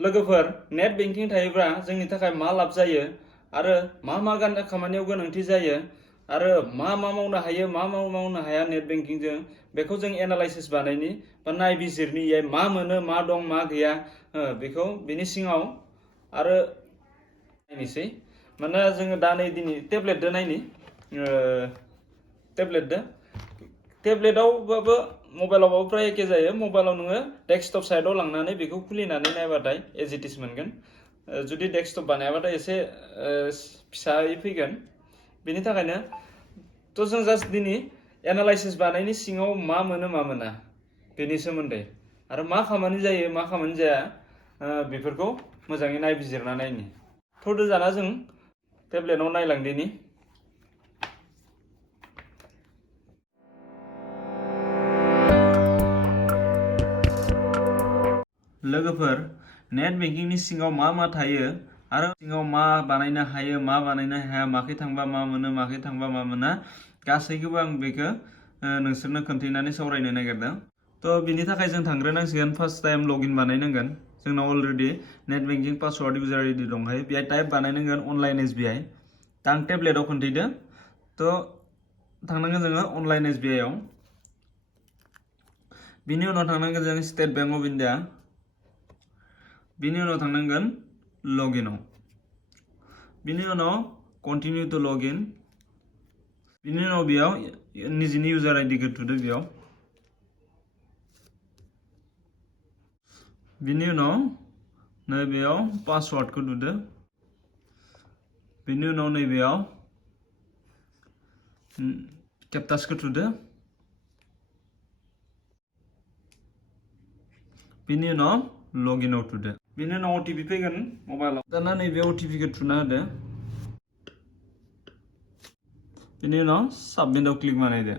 लोगोफोर net banking थायोब्ला जोंनि थाखाय मा लाब जायो आरो मा खामानियाव गोनांथि जायो आरो मा मावनो हायो मा मावनो हाया नेट बेंकिंजों बेखौ जों एनालाइसिस बानायनि बा नायबिजिरनि मा मोनो मा दं मा गैया बेखौ बिनि सिङाव आरो नायनोसै माने जोङो दा नै दिनै टेब्लेटदो नायनि टेब्लेटआवबाबो मबाइलावबाबो फ्राय एखे जायो मबाइलाव नोङो डेस्कटप साइडआव लांनानै बेखौ खुलिनानै नायबाथाय एज इट इज मोनगोन जुदि डेस्कटप बानायाबाथाय एसे फिसायै फैगोन बेनि थाखायनो थ' जों जास्ट दिनै एनालाइसिस बानायनि सिङाव मा मोनो मा मोना बेनि सोमोन्दै आरो मा खामानि जायो मा खामानि जाया बेफोरखौ मोजाङै नायबिजिरना नायनि थ'दो जाना जों टेब्लेटआव नायलांदिनि लोगोफोर नेट बेंकिंनि सिङाव मा थायो आरो सिङाव मा बानायनो हायो मा बानायनो हाया माखै थांबा मा मोनो माखै थांबा मा मोना गासैखौबो आं बेखौ नोंसोरनो खोन्थानानै सावरायनो नागिरदों थ' बिनि थाखाय जों थांग्रोनांसिगोन फार्स्ट टाइम लगइन बानायनांगोन जोंनाव already net banking password user ID दंखायो बेहाय टाइप बानायनांगोन अनलाइन SBI दा आं टेब्लेटआव खोन्थादों थ' थांनांगोन जोङो अनलाइन SBI आव बिनि उनाव थांनांगोन जों स्टेट बैंक अफ इन्डिया बिनि उनाव थांनांगोन लगिनआव बिनि उनाव कन्टिनिउ टु लगइन बिनि उनाव बेयाव निजिनि इउजार आइडिखौ थुदो बेयाव बिनि उनाव नैबेयाव पासवर्डखौ थुदो बिनि उनाव नैबेयाव केप्टासखौ थुदो बिनि उनाव लगइनआव थुदो बिनि उनाव OTP फैगोन मबाइलाव दाना नैबे OTPखौ थुना होदो बिनि उनाव साबमिटआव क्लिक बानायदो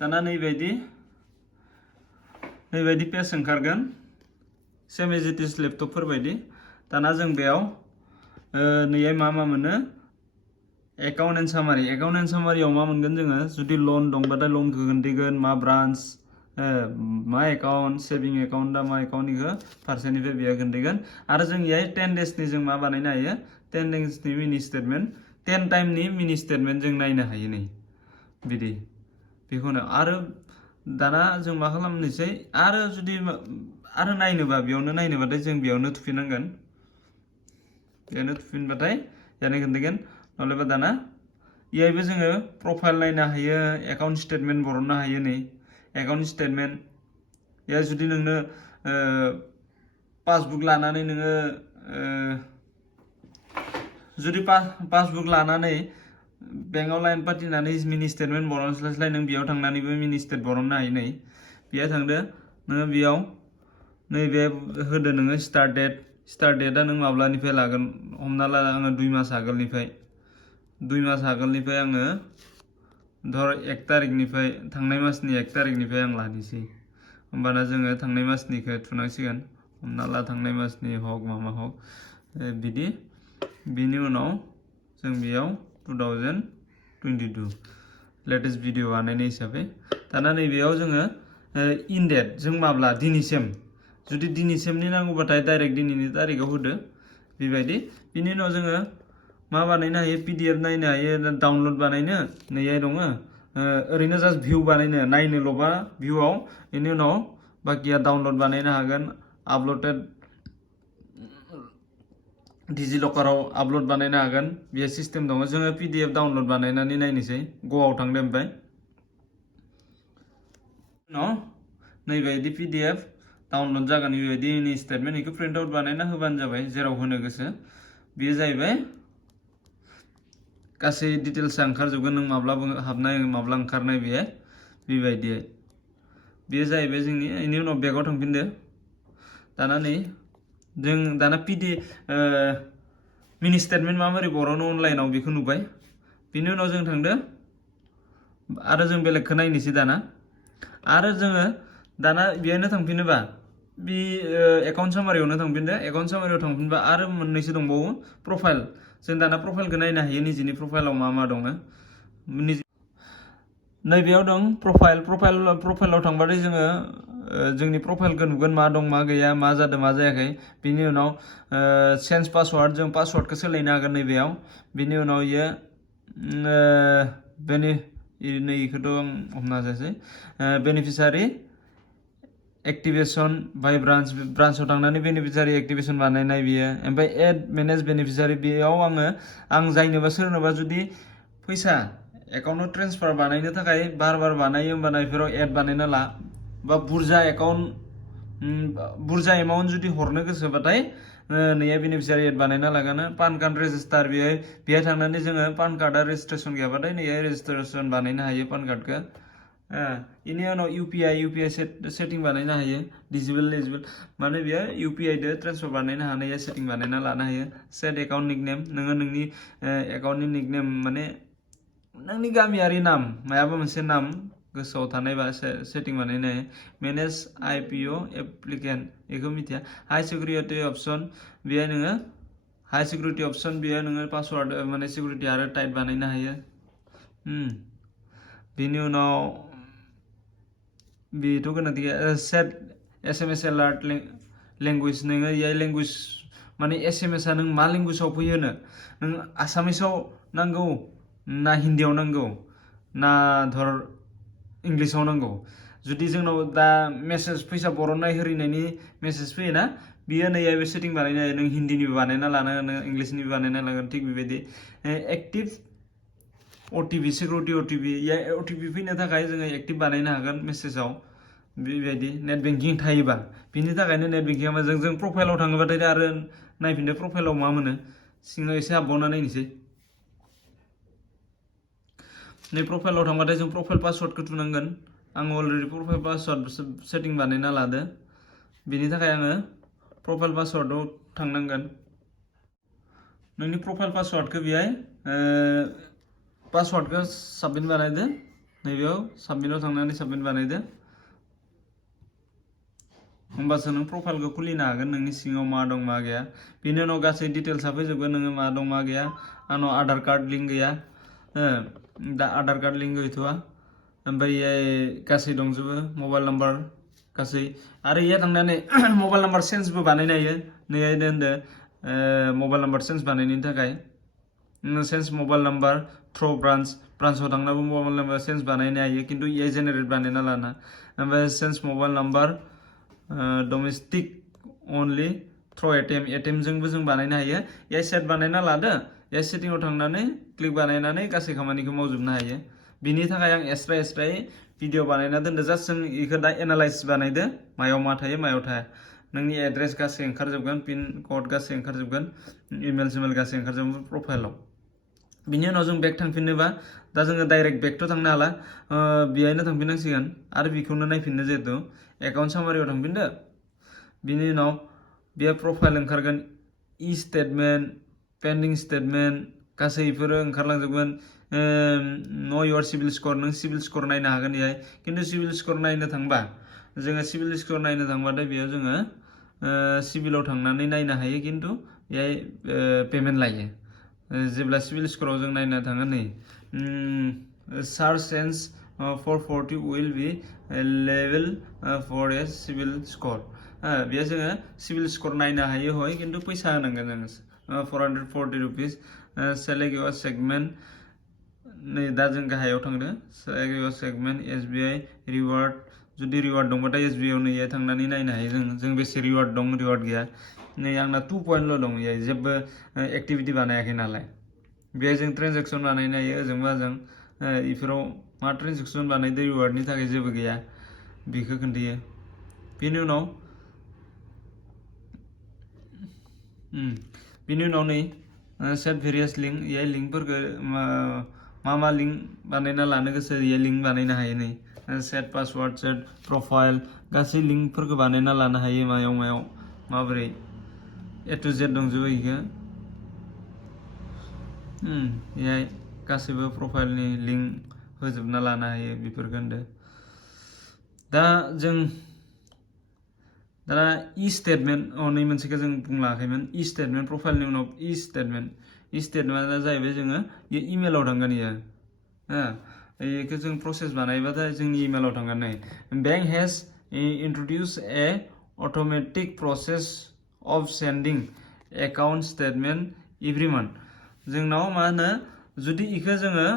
दाना नैबायदि पेज ओंखारगोन सेम एज इट इज लेपटपफोर बायदि दाना जों बेयाव नैयाव मा मोनो एकाउन्ट एन्ड सामारियाव मा मोनगोन जोङो जुदि लन दंबाथाय लनखौ खोन्थिगोन मा ब्रान्च मा एकाउन्ट सेभिं एकाउन्ट दा मा एकाउन्ट इखौ फारसेनिफ्राय बेयाव खोन्थिगोन आरो जों इहाय 10 डेजनि जों मा बानायनो हायो 10 डेजनि मिनि स्टेटमेन्ट 10 टाइमनि मिनि स्टेटमेन्ट जों नायनो हायो नै बिदि बेखौनो आरो दाना जों मा खालामनोसै आरो जुदि आरो नायनोबा बेयावनो नायनोबाथाय जों बेयावनो थुफिननांगोन बेयावनो थुफिनबाथाय जानो खोन्थिगोन नलेबा दाना इहायबो जोङो प्रफाइल नायनो हायो एकाउन्ट स्टेटमेन्ट बरननो हायो नै एकाउन्ट स्टेटमेन्ट या जुदि नोंनो पासबुक लानानै नोङो जुदि पासबुक लानानै बेंकआव लाइन पातिनानै मिनि स्टेटमेन्ट बरनस्लायस्लाय नों बेयाव थांनानैबो मिनि स्टेट बरननो हायो नै बेयाव थांदो नोङो बेयाव नैबे होदो नोङो स्टार्ट डेटआ नों माब्लानिफ्राय लागोन हमना ला आङो 2 मास आगोलनिफ्राय आङो धर 1 तारिखनिफ्राय थांनाय मासनि 1 तारिखनिफ्राय आं लानोसै होमबाना जोङो थांनाय मासनिखौ थुनांसिगोन हमना ला थांनाय मासनि हक मामा हक बिदि बिनि उनाव जों बेयाव 2022 लेटेस्ट भिडिअ बानायनाय हिसाबै दाना नैबेयाव जोङो इन डेट जों माब्ला दिनैसिम जुदि दिनैसिमनि नांगौबाथाय डाइरेक्ट दिनैनि तारिखआव होदो बेबायदि बिनि उनाव जोङो मा बानायनो हायो PDF नायनो हायो डाउनलड बानायनो नैयाय दङ ओरैनो जास्ट भिउ बानायनो नायनोल'बा भिउआव बेनि उनाव बाकिया डाउनलड बानायनो हागोन आपल'डेड डिजिलकाराव आपल'ड बानायनो हागोन बे सिस्टेम दङ जोङो PDF डाउनलड बानायनानै नायनोसै ग'आव थांदो ओमफ्राय उनाव नैबायदि PDF डाउनलड जागोन बेबायदि स्टेटमेन्ट बेखौ प्रिन्ट आउट बानायना होबानो जाबाय जेराव होनो गोसो बेयो जाहैबाय गासै डिटेल्सआ ओंखारजोबगोन नों माब्ला हाबनाय माब्ला ओंखारनाय बेबायदि बेयो जाहैबाय जोंनि बेनि उनाव बेकआव थांफिनदो दाना नै जों दाना मिनि स्टेटमेन्ट माबोरै बर'नो अनलाइनाव बेखौ नुबाय बिनि उनाव जों थांदो आरो जों बेलेगखौ नायनोसै दाना आरो जोङो दाना बेयावनो थांफिनोबा बे एकाउन्ट सामारियावनो थांफिनदो एकाउन्ट सामारियाव थांफिनबा आरो मोननैसो दंबावो प्रफाइल जों दाना प्रफाइलखौ नायनो हायो निजिनि प्रफाइलाव मा दङ नैबेयाव दं प्रफाइलाव थांबाथाय जोङो जोंनि प्रफाइलखौ नुगोन मा दं मा गैया मा जादों मा जायाखै बिनि उनाव चेन्ज पासवार्ड जों पासवार्डखौ सोलायनो हागोन नैबेयाव बिनि उनाव इयो नै इखौथ' आं हमनो हाजासै बेनिफिसारि एक्टिभेशन बाय ब्रान्चआव थांनानै बेनिफिसारि एक्टिभेशन बानायनाय बियो ओमफ्राय एड मेनेज बेनिफिसारि बेयाव आं जायनोबा सोरनोबा जुदि फैसा एकाउन्टआव ट्रेन्सफार बानायनो थाखाय बार बानायो होमबाना बेफोराव एड बानायना ला बा बुरजा एमाउन्ट जुदि हरनो गोसोबाथाय नैया बेनिफिसारि एड बानायना लागोन पान कार्ड रेजिस्टार बेहाय थांनानै जोङो पान कार्डआ रेजिस्ट्रेसन गैयाबाथाय नैया रेजिस्ट्रेसन बानायनो हायो पान कार्डखौ इनि उनाव इउपिआइ सेटिं बानायनो हायो डिजिबल माने बेयो इउपिआइ दो ट्रेन्सफार बानायनो हानाय सेटिं बानायना लानो हायो सेट एकाउन्ट निकनेम नोङो नोंनि एकाउन्टनि निकनेम माने नोंनि गामियारि नाम मायाबा मोनसे नाम गोसोआव थानाय बा सेटिं बानायनो हायो मेनेज आइपिअ एप्लिकेन्ट बेखौ मिथिया हाई सिकिउरिटि अपसन बेहाय नोङो हाई सिकिउरिटि अपसन बेहाय नोङो पासवार्ड माने सिकिउरिटि आरो टाइट बानायनो हायो बिनि उनाव बेथ' गोनांथि गैया सेट SMS एलार्ट लेंगुवेज नोङो इहाय लेंगुवेज माने SMS-आ नों मा लेंगुवेजाव फैयोनो नों आसामिसाव नांगौ ना हिन्दीयाव नांगौ ना धर इंलिसाव नांगौ जुदि जोंनाव दा मेसेज फैसा बरननाय होरिनायनि मेसेज फैयोना बियो नैया बे सेटिं बानायनो हायो नों हिन्दीनिबो बानायना लानो हागोन इंलिसनिबो बानायना लागोन थिग बेबायदि active OTP security OTP OTP फैनो थाखाय जोङो एक्टिभ बानायनो हागोन मेसेजाव बेबायदि नेट बेंकिं थायोबा बिनि थाखायनो नेट बेंकिंआ मोजां जों प्रफाइलाव थाङोबाथाय आरो नायफिनदो प्रफाइलाव मा मोनो सिङाव एसे हाबबावना नायनोसै नै प्रफाइलाव थांबाथाय जों प्रफाइल पासवार्डखौ थुनांगोन आं अलरेडि प्रफाइल पासवार्ड सेटिं बानायना लादो बिनि थाखाय आङो प्रफाइल पासवार्डआव थांनांगोन नोंनि प्रफाइल पासवार्डखौ बेहाय पासवार्डखौ साबमिट बानायदो नैबेयाव साबमिटआव थांनानै साबमिट बानायदो होमबासो नों प्रफाइलखौ खुलिनो हागोन नोंनि सिङाव मा दं मा गैया बिनि उनाव गासै डिटेल्सआ फैजोबगोन नोङो मा दं मा गैया आंनाव आधार कार्ड लिंक गैया दा आधार कार्ड लिंक गैथ'वा ओमफ्राय गासै दंजोबो मबाइल नाम्बार गासै आरो इया थांनानै मबाइल नाम्बार चेन्जबो बानायनो हायो नैहाय दोनदो मबाइल नाम्बार चेन्ज बानायनायनि थाखाय चेन्ज मबाइल नाम्बार थ्र ब्रान्चआव थांनाबो मबाइल नाम्बार चेन्ज बानायनो हायो खिन्थु इया जेनेरेट बानायना लाना ओमफ्राय चेन्ज मबाइल नाम्बार डमेस्टिक अनलि थ्र ATM जोंबो जों बानायनो हायो इया सेट बानायना लादो इया सेटिंआव थांनानै क्लिक बानायनानै गासै खामानिखौ मावजोबनो हायो बिनि थाखाय आं एक्सट्रायै भिडिअ बानायना दोनदो जास्ट जों इखौ दा एनालाइज बानायदो मायाव मा थायो मायाव थाया नोंनि एड्रेस गासै ओंखारजोबगोन पिन कड गासै ओंखारजोबगोन इमेल सिमेल गासै ओंखारजोबगोन प्रफाइलाव बिनि उनाव जों बेक थांफिननोबा दा जोङो डाइरेक्ट बेकथ' थांनो हाला बेहायनो थांफिननांसिगोन आरो बेखौनो नायफिननो जिहेतु एकाउन्ट सामारियाव थांफिनदो बिनि उनाव बेयो प्रफाइल ओंखारगोन इ स्टेटमेन्ट पेन्डिं स्टेटमेन्ट गासै बेफोरो ओंखारलांजोबगोन नो योर सिभिल स्कर नों सिभिल स्कर नायनो हागोन इहाय खिन्थु सिभिल स्कर नायनो थांबा जोङो सिभिल स्कर नायनो थांबाथाय बेयाव जोङो सिभिलाव थांनानै नायनो हायो खिन्थु इहाय पेमेन्ट लायो जेब्ला सिभिल स्कराव जों नायनो थाङो नै सार्च and 440 will be level for a civil स्कर बेयाव जोङो सिभिल स्कर नायनो हायो हय खिन्थु फैसा होनांगोन जोङो 440 रुपिस सेलेक्ट योर सेगमेन्ट नै दा जों गाहायाव थांदो select your segment SBI reward जुदि रिवार्ड दंबाथाय SBI आव नैहाय थांनानै नायनो हायो जों बेसे रिवार्ड दं रिवार्ड गैया नै आंना 2 पइन्टल' दं इहाय जेबो एक्टिभिटि बानायाखै नालाय बेहाय जों ट्रेन्जेक्सन बानायनो हायो ओजोंबा जों इफोराव मा ट्रेन्जेक्सन बानायदो रिवार्डनि थाखाय जेबो गैया बेखौ खोन्थायो बेनि उनाव नै सेट भेरियास लिंक इहाय लिंकफोरखौ मा लिंक बानायना लानो गोसो इहाय लिंक बानायनो हायो नै सेट पासवार्ड सेट प्रफाइल गासै लिंकफोरखौ बानायना लानो हायो मायाव माबोरै A to Z दंजोबो इखौ इहाय गासैबो प्रफाइलनि लिंक होजोबना लानो हायो बेफोरखौ होनदो दा जों दाना इ स्टेटमेन्ट नै मोनसेखौ जों बुंलाङाखैमोन इ स्टेटमेन्ट प्रफाइलनि उनाव इ स्टेटमेन्टआ जाहैबाय जोङो इमेलाव थांगोन इयो बेखौ जों प्रसेस बानायबाथाय जोंनि इमेलाव थांगोन नै bank has introduced a automatic process of sending account statement every month जोंनाव मा होनो जुदि इखो जोङो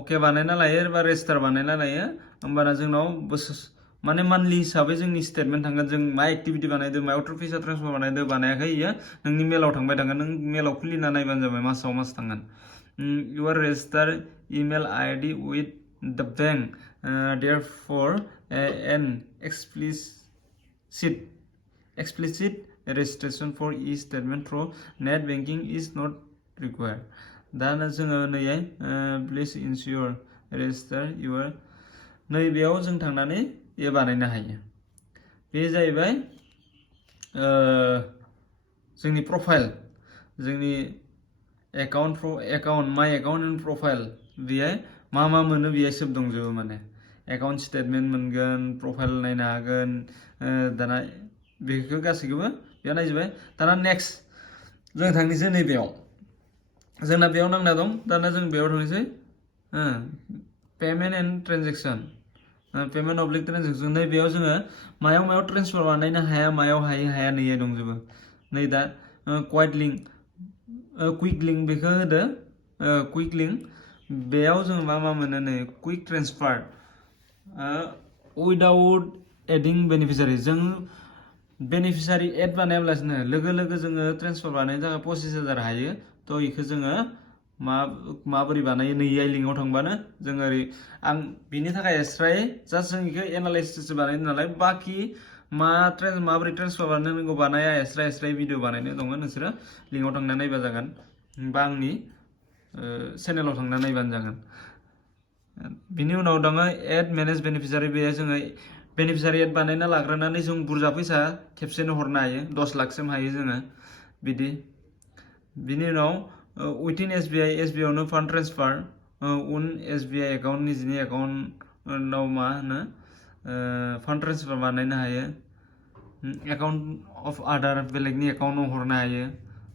अके बानायना लायो बा रेजिस्टार बानायना लायो होमबाना जोंनाव माने मान्थलि हिसाबै जोंनि स्टेटमेन्ट थांगोन जों मा एक्टिभिटी बानायदो मायाव फैसा ट्रेन्सफार बानायदो बानायाखै इयो नोंनि मेलाव थांबाय थागोन नों मेलाव खुलिना नायबानो जाबाय मासाव मास थांगोन your register email ID with the bank therefore an explicit registration for e-statement through net banking is not required दाना जोङो नैयै please ensure register your नैबेयाव जों थांनानै ये बानायनो हायो बे जाहैबाय जोंनि प्रफाइल जोंनि एकाउन्ट माय एकाउन्ट एन्ड प्रफाइल बेहाय मा मोनो बेहाय सोब दंजोबो माने एकाउन्ट स्टेटमेन्ट मोनगोन प्रफाइल नायनो हागोन दाना बेखौ गासैखौबो बेयाव नायजोबबाय दाना नेक्स्ट जों थांनोसै नैबेयाव जोंना बेयाव नांना दं दाना जों बेयाव थांनोसै पेमेन्ट एन्ड ट्रेन्जेक्सन पेमेन्ट अब्लिक ट्रेन्जेक्सन नैबेयाव जोङो मायाव ट्रेन्सफार बानायनो हाया मायाव हाया नैया दंजोबो नै दा क्विक लिंक बेखौ होदो क्विक लिंक बेयाव जों मा मोनो नै क्विक ट्रेन्सफार विदाउट एडिं बेनिफिसियारि जों बेनिफिसियारि एड बानायाब्लासिनो लोगो जोङो ट्रेन्सफार बानायनो थाखाय 25,000 हायो थ' इखौ जोङो माबोरै बानायो नैयाय लिंकआव थांबानो जों ओरै आं बिनि थाखाय एक्सट्रायै जास्ट जों इखौ एनालाइसिस बानायनो नालाय बाखि माबोरै ट्रेन्सफार बानायनांगौ बानाया एक्सट्रायै भिडिअ बानायनो दङ नोंसोरो लिंकआव थांना नायबा जागोन बा आंनि चेनेलाव थांना नायबानो जागोन बिनि उनाव दङ एड मेनेज बेनिफिसियारि बे जोङो बेनिफिसियारि एड बानायना लाग्रोनानै जों बुरजा फैसा खेबसेनो हरनो हायो 10 लाखसिम हायो जोङो बिदि बिनि उनाव within SBI आवनो फान्ड ट्रेन्सफार उन SBI एकाउन्ट निजिनि एकाउन्टआव मा होनो फान्ड ट्रेन्सफार बानायनो हायो एकाउन्ट अफ आदार बेलेगनि एकाउन्टआव हरनो हायो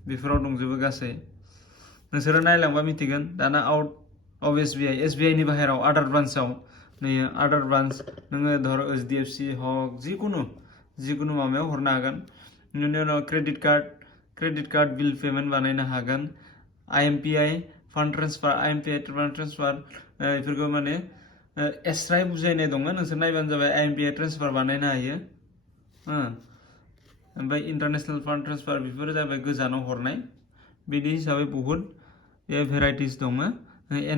बेफोराव दंजोबो गासै नोंसोरो नायलांबा मिथिगोन दाना आउट अफ SBI नि बाहेराव आदार ब्रान्चआव नै आदार ब्रान्च नोङो धर HDFC हक जिकुनु माबायाव हरनो हागोन बिनि उनाव क्रेडिट कार्ड बिल पेमेन्ट बानायनो हागोन IMPI फान्ड ट्रेन्सफार बेफोरखौ माने एक्सट्रायै बुजायनाय दङ नोंसोर नायबानो जाबाय IMPI ट्रेन्सफार बानायनो हायो ओमफ्राय इन्टारनेसनेल फान्ड ट्रेन्सफार बेफोरो जाबाय गोजानाव हरनाय बिदि हिसाबै बहुत भेराइटिस दङ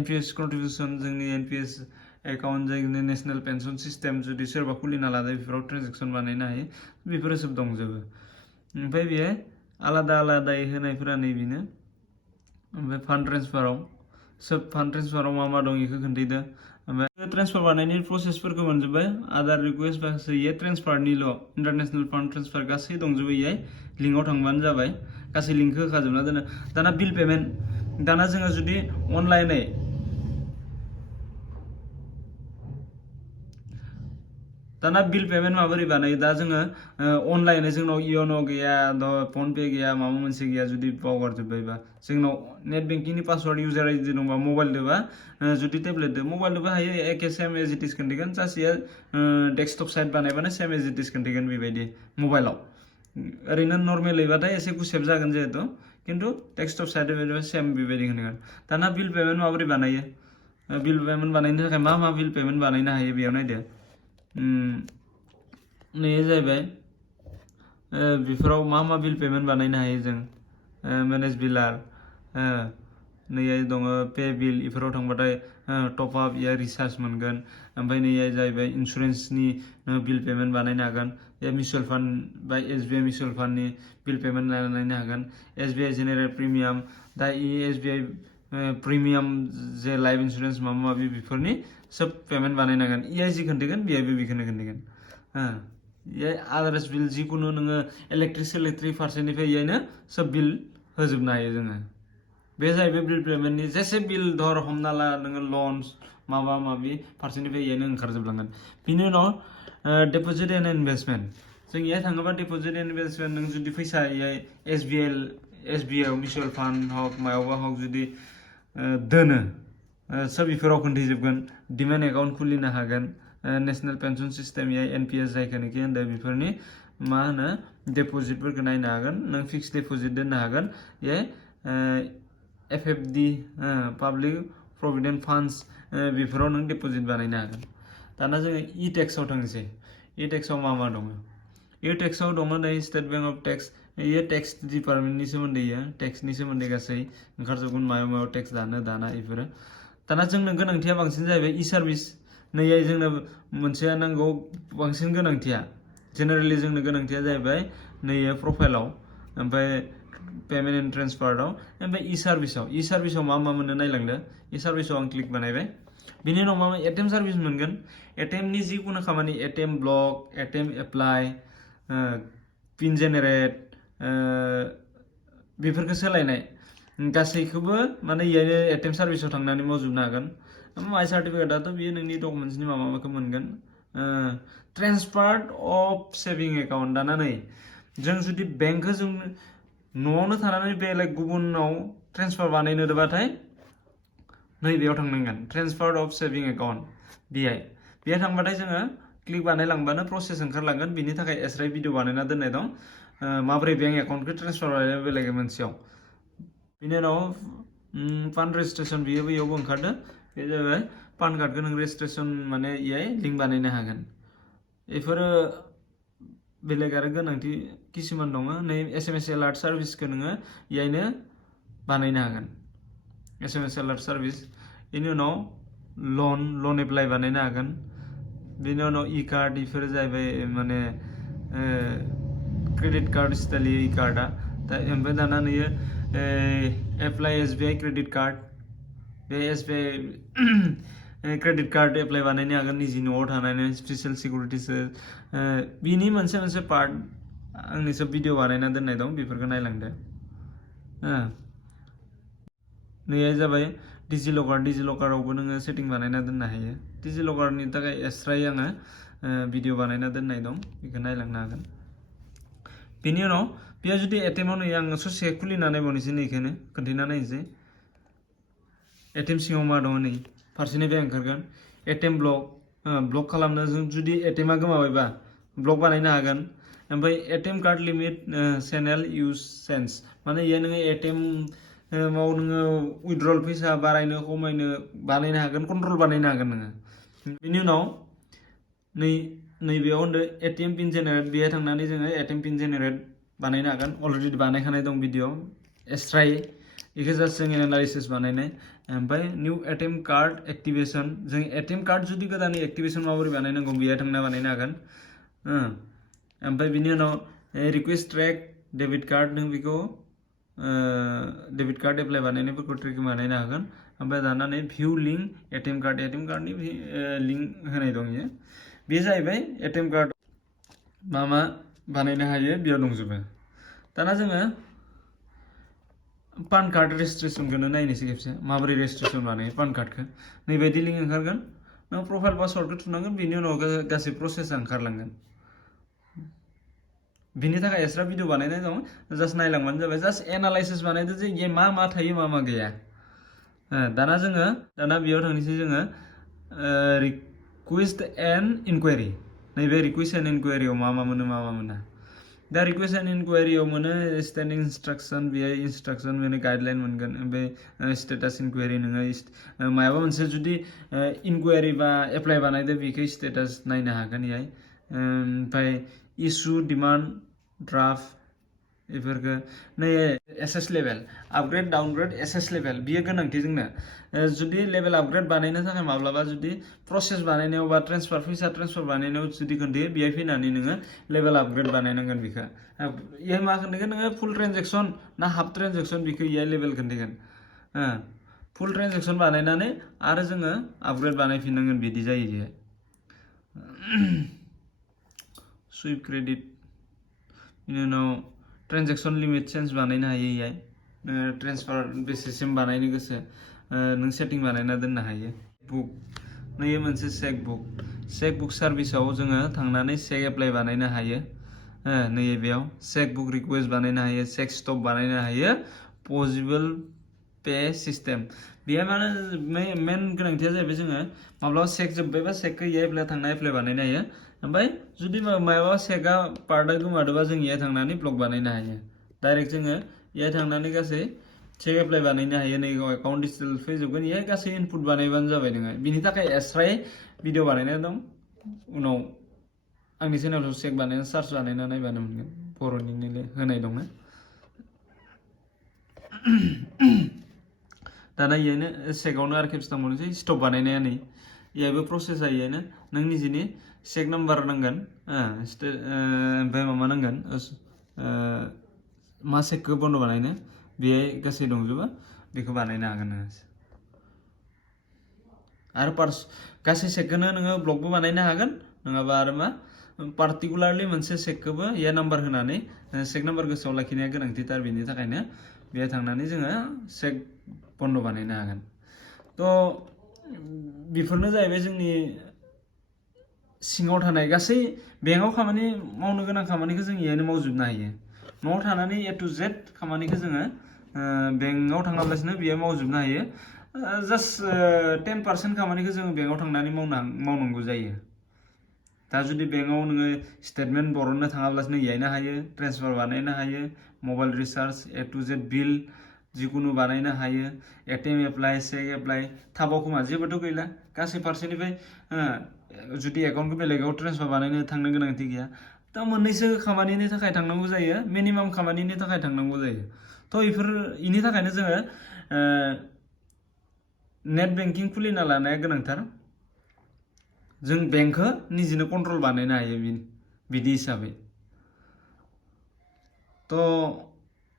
NPS कन्ट्रिबिउसन जोंनि NPS एकाउन्ट जोंनि नेशनेल पेन्सन सिस्टेम जुदि सोरबा खुलिना लादों बेफोराव ट्रेन्जेक्सन बानायनो हायो बेफोरो सोब दंजोबो ओमफ्राय बेयो आलादायै होनायफोरा नैबेनो ओमफ्राय फान्ड ट्रेन्सफाराव मा दं बेखौ खोन्थादो ओमफ्राय ट्रेन्सफार बानायनायनि प्रसेसफोरखौ मोनजोब्बाय आदार रिकुवेस्ट बासो इयो ट्रेन्सफारनिल' इन्टारनेसनेल फान्ड ट्रेन्सफार गासै दंजोबो इयाय लिंकआव थांबानो जाबाय गासै लिंकखौ होखाजोबना दोनो दाना बिल पेमेन्ट दाना जोङो जुदि अनलाइनै दाना बिल पेमेन्ट माबोरै बानायो दा जोङो अनलाइनै जोंनाव इयन' गैया फनपे गैया माबा मोनसे गैया जुदि बावगारजोब्बायबा जोंनाव नेट बेंकिंनि पासवार्ड इउजार आइडि दंबा मबाइलदोबा जुदि टेब्लेटदो मबाइलदोबो हायो एके सेम एज इट इज खोन्थिगोन जास्ट इयो डेस्कटप साइट बानायबानो सेम एज इट इज खोन्थिगोन बेबायदि मबाइलाव ओरैनो नर्मेलैबाथाय एसे गुसेब जागोन जिहेतु खिन्थु डेस्कटप साइट सेम बेबायदि खोन्थिगोन दाना बिल पेमेन्ट माबोरै बानायो बिल पेमेन्ट बानायनो थाखाय मा बिल पेमेन्ट बानायनो हायो बेयाव नायदो नैया जाहैबाय बेफोराव मा बिल पेमेन्ट बानायनो हायो जों मेनेज बिलार नैया दङ पे बिल बेफोराव थांबाथाय टप आप या रिसार्ज मोनगोन ओमफ्राय नैया जाहैबाय इन्सुरेन्सनि बिल पेमेन्ट बानायनो हागोन मिउचुवेल फान्ड बा SBI मिउचुवेल फान्डनि बिल पेमेन्ट बानायनो हागोन SBI जेनेरेल प्रिमियाम दा SBI प्रिमियाम जे लाइफ इन्सुरेन्स माबा बेफोरनि सब पेमेन्ट बानायनांगोन इयाय जि खोन्थिगोन बेहायबो बेखौनो खोन्थिगोन इयाय आदार्स बिल जिकुनु नोङो इलेक्ट्रिक फारसेनिफ्राय इयायनो सब बिल होजोबनो हायो जोङो बे जाहैबाय बिल पेमेन्टनि जेसे बिल धर हमना ला नोङो लन्स माबि फारसेनिफ्राय इयायनो ओंखारजोबलांगोन बिनि उनाव डिप'जिट एन्ड इनभेस्टमेन्ट जों इयाय थाङोबा डिप'जिट एन्ड इनभेस्टमेन्ट नों जुदि फैसा इयाय SBI मिउचुवेल फान्ड हक मायावबा हक जुदि दोनो सब बेफोराव खोन्थैजोबगोन डिमेन्ड एकाउन्ट खुलिनो हागोन नेशनेल पेन्सन सिस्टेम एनपिएस जायखौनोखि होनदों बेफोरनि मा होनो डिप'जिटफोरखौ नायनो हागोन नों फिक्स डिप'जिट दोननो हागोन ये एफएफडि पाब्लिक प्रभिडेन्ट फान्ड्स बेफोराव नों डिप'जिट बानायनो हागोन दाना जोङो इ टेक्सआव थांनोसै इ टेक्सआव मा दङ इ टेक्सआव दङ दायो स्टेट बेंक अफ टेक्स ये टेक्स डिपार्टमेन्टनि सोमोन्दै टेक्सनि सोमोन्दै गासै ओंखारजोबगोन मायाव टेक्स दाना बेफोरो दाना जोंनो गोनांथिया बांसिन जाहैबाय इ सार्भिस नैया जोंनो मोनसेया नांगौ बांसिन गोनांथिया जेनेरेलि जोंनो गोनांथिया जाहैबाय नैयो प्रफाइलाव ओमफ्राय पेमेन्ट एन्ड ट्रेन्सफाराव ओमफ्राय इ सार्भिसाव मा मोनो नायलांदो इ सार्भिसाव आं क्लिक बानायबाय बिनि उनाव मा एटिएम सार्भिस मोनगोन एटिएमनि जिखुनु खामानि ATM block ATM apply pin generate बेफोरखौ सोलायनाय गासैखौबो माने इयानो एटिएम सार्भिसाव थांनानै मावजोबनो हागोन माइ सार्टिफिकेटआथ' बियो नोंनि डकुमेन्ट्सनि माबाखौ मोनगोन ट्रेन्सफार अफ सेभिं एकाउन्ट दाना नै जों जुदि बेंकखौ जों न'आवनो थानानै बेलेग गुबुनाव ट्रेन्सफार बानायनोबाथाय नैबेयाव थांनांगोन ट्रेन्सफार अफ सेभिं एकाउन्ट बेहाय थांबाथाय जोङो क्लिक बानायलांबानो प्रसेस ओंखारलांगोन बिनि थाखाय एसराइ भिडिअ बानायना दोननाय दं माबोरै बेंक एकाउन्टखौ ट्रेन्सफार बानायनो बेलेग मोनसेयाव बिनि उनाव फान्ड रेजिस्ट्रेसन बेयावबो ओंखारदो बे जाबाय पान कार्डखौ नों रेजिस्ट्रेसन माने इयाय लिंक बानायनो हागोन बेफोरो बेलेग आरो गोनांथि किसुमान दङ नै एसएमएस एलार्ट सार्भिसखौ नोङो इयायनो बानायनो हागोन एसएमएस एलार्ट सार्भिस बेनि उनाव लन एप्लाइ बानायनो हागोन बेनि उनाव इ कार्ड बेफोरो जाहैबाय माने क्रेडिट कार्ड स्टाइलि इ कार्डआ दा ओमफ्राय दाना नैयो एप्लाइ एसबिआइ क्रेडिट कार्ड बे एसबिआइ क्रेडिट कार्ड एप्लाइ बानायनो हागोन निजि न'आव थानानै स्पेसियेल सिकिउरिटिसो बिनि मोनसे पार्ट आंनि सब भिडिअ बानायना दोननाय दं बेफोरखौ नायलांदो नैया जाबाय डिजिलकारावबो नोङो सेटिं बानायना दोननो हायो डिजिलकारनि थाखाय एक्सट्रायै आङो भिडिअ बानायना दोननाय दं बेखौ नायलांनो हागोन बेनि उनाव बेयाव जुदि एटिएमाव नै आं ससे खुलिना नायबावनोसै नैखौनो खोन्थाना नायनोसै एटिएम सिङाव मा दङ नै फारसेनिफ्राय ओंखारगोन एटिएम ब्लक खालामनो जों जुदि एटिएमा गोमाबायबा ब्लक बानायनो हागोन ओमफ्राय ATM card limit channel use sense माने इयो नोङो एटिएम माव नोङो उइड्रल फैसा बारायनो खमायनो बानायनो हागोन कन्ट्रल बानायनो हागोन नोङो बिनि उनाव नैबेयाव होनदो एटिएम पिन जेनेरेट बेहाय थांनानै जोङो एटिएम पिन जेनेरेट बानायनो हागोन अलरेडि बानायखानाय दं भिडिअ एक्सट्रायै बेखौ जास्ट जों एनालाइसिस बानायनाय ओमफ्राय निउ एटिएम कार्ड एक्टिभेसन जों एटिएम कार्ड जुदि गोदानै एक्टिभेसन माबोरै बानायनांगौ बेहाय थांना बानायनो हागोन ओमफ्राय बिनि उनाव रिक्वेस्ट ट्रेक डेबिट कार्ड नों बेखौ डेबिट कार्ड एप्लाइ बानायनायफोरखौ ट्रेकिं बानायनो हागोन ओमफ्राय दानानै भिउ लिंक एटिएम कार्डनि लिंक होनाय दं इयो बे जाहैबाय एटिएम कार्ड मा बानायनो हायो बेयाव दंजोबो दाना जोङो पान कार्ड रेजिस्ट्रेसनखौनो नायनोसै खेबसे माबोरै रेजिस्ट्रेसन बानायो पान कार्डखौ नैबायदि लिंक ओंखारगोन नों प्रफाइल पासवर्डखौ थुनांगोन बेनि उनाव गासै प्रसेसा ओंखारलांगोन बिनि थाखाय एक्सट्रा भिडिअ बानायनाय दं जास्ट नायलांबानो जाबाय जास्ट एनालाइसिस बानायदो जे इयो मा थायो मा गैया दाना बेयाव थांनोसै जोङो रिक्वेस्ट एन्ड इनकुवेरि नैबे रिक्वेस्ट एन्ड इनकुवेरियाव मा मोनो मा मोना दा रिक्वेस्ट एन्ड इनकुवेरियाव मोनो स्टेन्डिं इन्सट्राक्सन बेहाय इन्सट्राक्सन मोनो गाइडलाइन मोनगोन ओमफ्राय स्टेटास इनकुवेरि नोङो मायाबा मोनसे जुदि इनकुवेरि बा एप्लाइ बानायदो बेखौ स्टेटास नायनो हागोन इहाय ओमफ्राय इस्यु डिमान्ड ड्राफ्ट बेफोरखौ नै SS level upgrade downgrade SS level बियो गोनांथि जोंनो जुदि लेभेल आपग्रेड बानायनो थाखाय माब्लाबा जुदि प्रसेस बानायनायाव बा फैसा ट्रेन्सफार बानायनायाव जुदि खोन्थायो बेहाय फैनानै नोङो लेभेल आपग्रेड बानायनांगोन बेखौ इहाय मा खोन्थागोन नोङो फुल ट्रेन्जेक्सन ना हाफ ट्रेन्जेक्सन बेखौ इहाय लेभेल खोन्थागोन फुल ट्रेन्जेक्सन बानायनानै आरो जोङो आपग्रेड बानायफिननांगोन बिदि जायो इहाय सुइप क्रेडिट बिनि उनाव ट्रेन्जेक्सन लिमिट चेन्ज बानायनो हायो इहाय नोङो ट्रेन्सफार बेसेसिम बानायनो गोसो नों सेटिं बानायना दोननो हायो बुक नैयो मोनसे चेक बुक सार्भिसाव जोङो थांनानै चेक एप्लाइ बानायनो हायो नैयो बेयाव चेक बुक रिक्वेस्ट बानायनो हायो चेक स्टप बानायनो हायो पसिबल पे सिस्टेम बेयो माने मेन गोनांथिया जाहैबाय जोङो माब्लाबा सेक जोब्बायबा सेकखौ इयाव एप्लाइ थांना एप्लाइ बानायनो हायो ओमफ्राय जुदि मायाबा सेकआ पार्टआ गोमादोंबा जों इयाव थांनानै ब्लक बानायनो हायो डाइरेक्ट जोङो इयाव थांनानै गासै सेक एप्लाइ बानायनो हायो नै एकाउन्ट डिटेल फैजोबगोन इयाव गासै इनपुट बानायबानो जाबाय नोङो बिनि थाखाय एक्सट्रायै भिडिअ बानायनाय दं उनाव आंनि चेनेलाव सेक बानायना सार्च बानायना नायबानो मोनगोन बर'निनो होनाय दङ दाना इयावनो सेकआवनो आरो खेबसे थांबावनोसै स्टप बानायनाया नै इयावबो प्रसेसा इयावनो नों निजिनि सेक नाम्बार नांगोन ओमफ्राय माबा नांगोन मा सेकखौ बन्द बानायनो बेहाय गासै दंजोबो बेखौ बानायनो हागोन नोङो आरो गासै सेकखौनो नोङो ब्लकबो बानायनो हागोन नङाबा आरो मा पार्टिकुलारलि मोनसे सेकखौबो इया नाम्बार होनानै सेक नाम्बार गोसोआव लाखिनाया गोनांथिथार बेनि थाखायनो बेहाय थांनानै जोङो सेक बन्द बानायनो हागोन थ' बेफोरनो जाहैबाय जोंनि सिङाव थानाय गासै बेंकआव खामानि मावनो गोनां खामानिखौ जों इयावनो मावजोबनो हायो न'आव थानानै ए टु जेड खामानिखौ जोङो बेंकआव थाङालासिनो बेयाव मावजोबनो हायो जास्ट 10% खामानिखौ जोङो बेंकआव थांनानै मावनांगौ जायो दा जुदि बेंकआव नोङो स्टेटमेन्ट बरननो थाङाब्लासिनो इयावनो हायो ट्रेन्सफार बानायनो हायो मबाइल रिचार्ज ए टु जेड बिल जिकुनु बानायनो हायो एटिएम एप्लाइ सेक एप्लाइ थाबाव खोमा जेबोथ' गैला गासै फारसेनिफ्राय जुदि एकाउन्टखौ बेलेगाव ट्रेन्सफार बानायनो थांनो गोनांथि गैया दा मोननैसो खामानिनि थाखाय थांनांगौ जायो मिनिमाम खामानिनि थाखाय थांनांगौ जायो थ' इनि थाखायनो जोङो नेट बेंकिं खुलिना लानाया गोनांथार जों बेंकखौ निजिनो कन्ट्रल बानायनो हायो बिदि हिसाबै थ'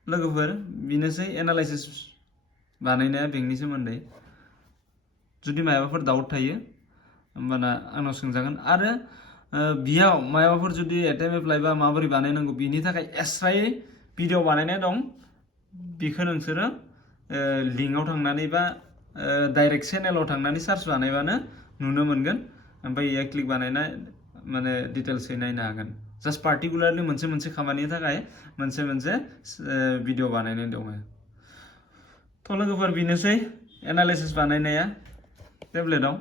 लोगोफोर बेनोसै एनालाइसिस बानायनाया बेंकनि सोमोन्दै जुदि माबाफोर डाउट थायो होमबाना आंनाव सोंजागोन आरो बियाव माबाफोर जुदि एटिएम एप्लाइ बा माबोरै बानायनांगौ बिनि थाखाय एक्सट्रायै भिडिअ बानायनाय दं बेखौ नोंसोरो लिंकआव थांनानै बा डाइरेक्ट चेनेलाव थांनानै सार्च बानायबानो नुनो मोनगोन ओमफ्राय इयाव क्लिक बानायना माने डिटेल्सै नायनो हागोन जास्ट पार्टिकुलारलि मोनसे खामानिनि थाखाय मोनसे भिडिअ बानायनाय दङ थ' लोगोफोर बेनोसै एनालाइसिस बानायनाया टेब्लेटआव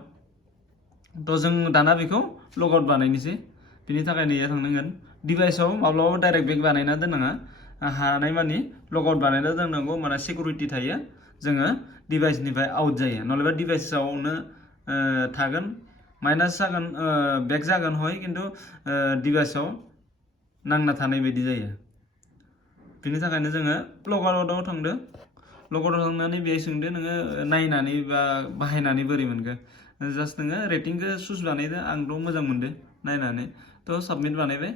थ' जों दाना बेखौ लग आउट बानायनोसै बिनि थाखायनो इयाव थांनांगोन डिभाइसआव माब्लाबाबो डाइरेक्ट बेक बानायना दोननाङा हानायमानि लग आउट बानायना दोननांगौ माने सिकिउरिटि थायो जोङो डिभाइसनिफ्राय आउट जायो नलेबा डिभाइसआवनो थागोन माइनास जागोन बेक जागोन हय खिन्थु डिभाइसआव नांना थानाय बायदि जायो बिनि थाखायनो जोङो लग आउटआव थांदो लग आउटआव थांनानै बेहाय सोंदो नोङो नायनानै बा बाहायनानै बोरै मोनखो जास्ट नोङो रेटिंखौ चुज बानायदो आंथ' मोजां मोनदो नायनानै थ' साबमिट बानायबाय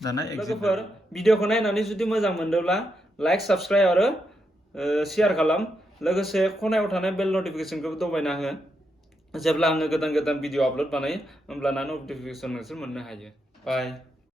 दाना लोगोफोर भिडिअखौ नायनानै जुदि मोजां मोनदोंब्ला लाइक साबस्क्राइब आरो शेयार खालाम लोगोसे खनायाव थानाय बेल नटिफिकेसनखौबो दबायना हो जेब्ला आङो गोदान भिडिअ आपलोड बानायो होमब्लाना नटिफिकेसन नोंसोर मोननो हायो बाय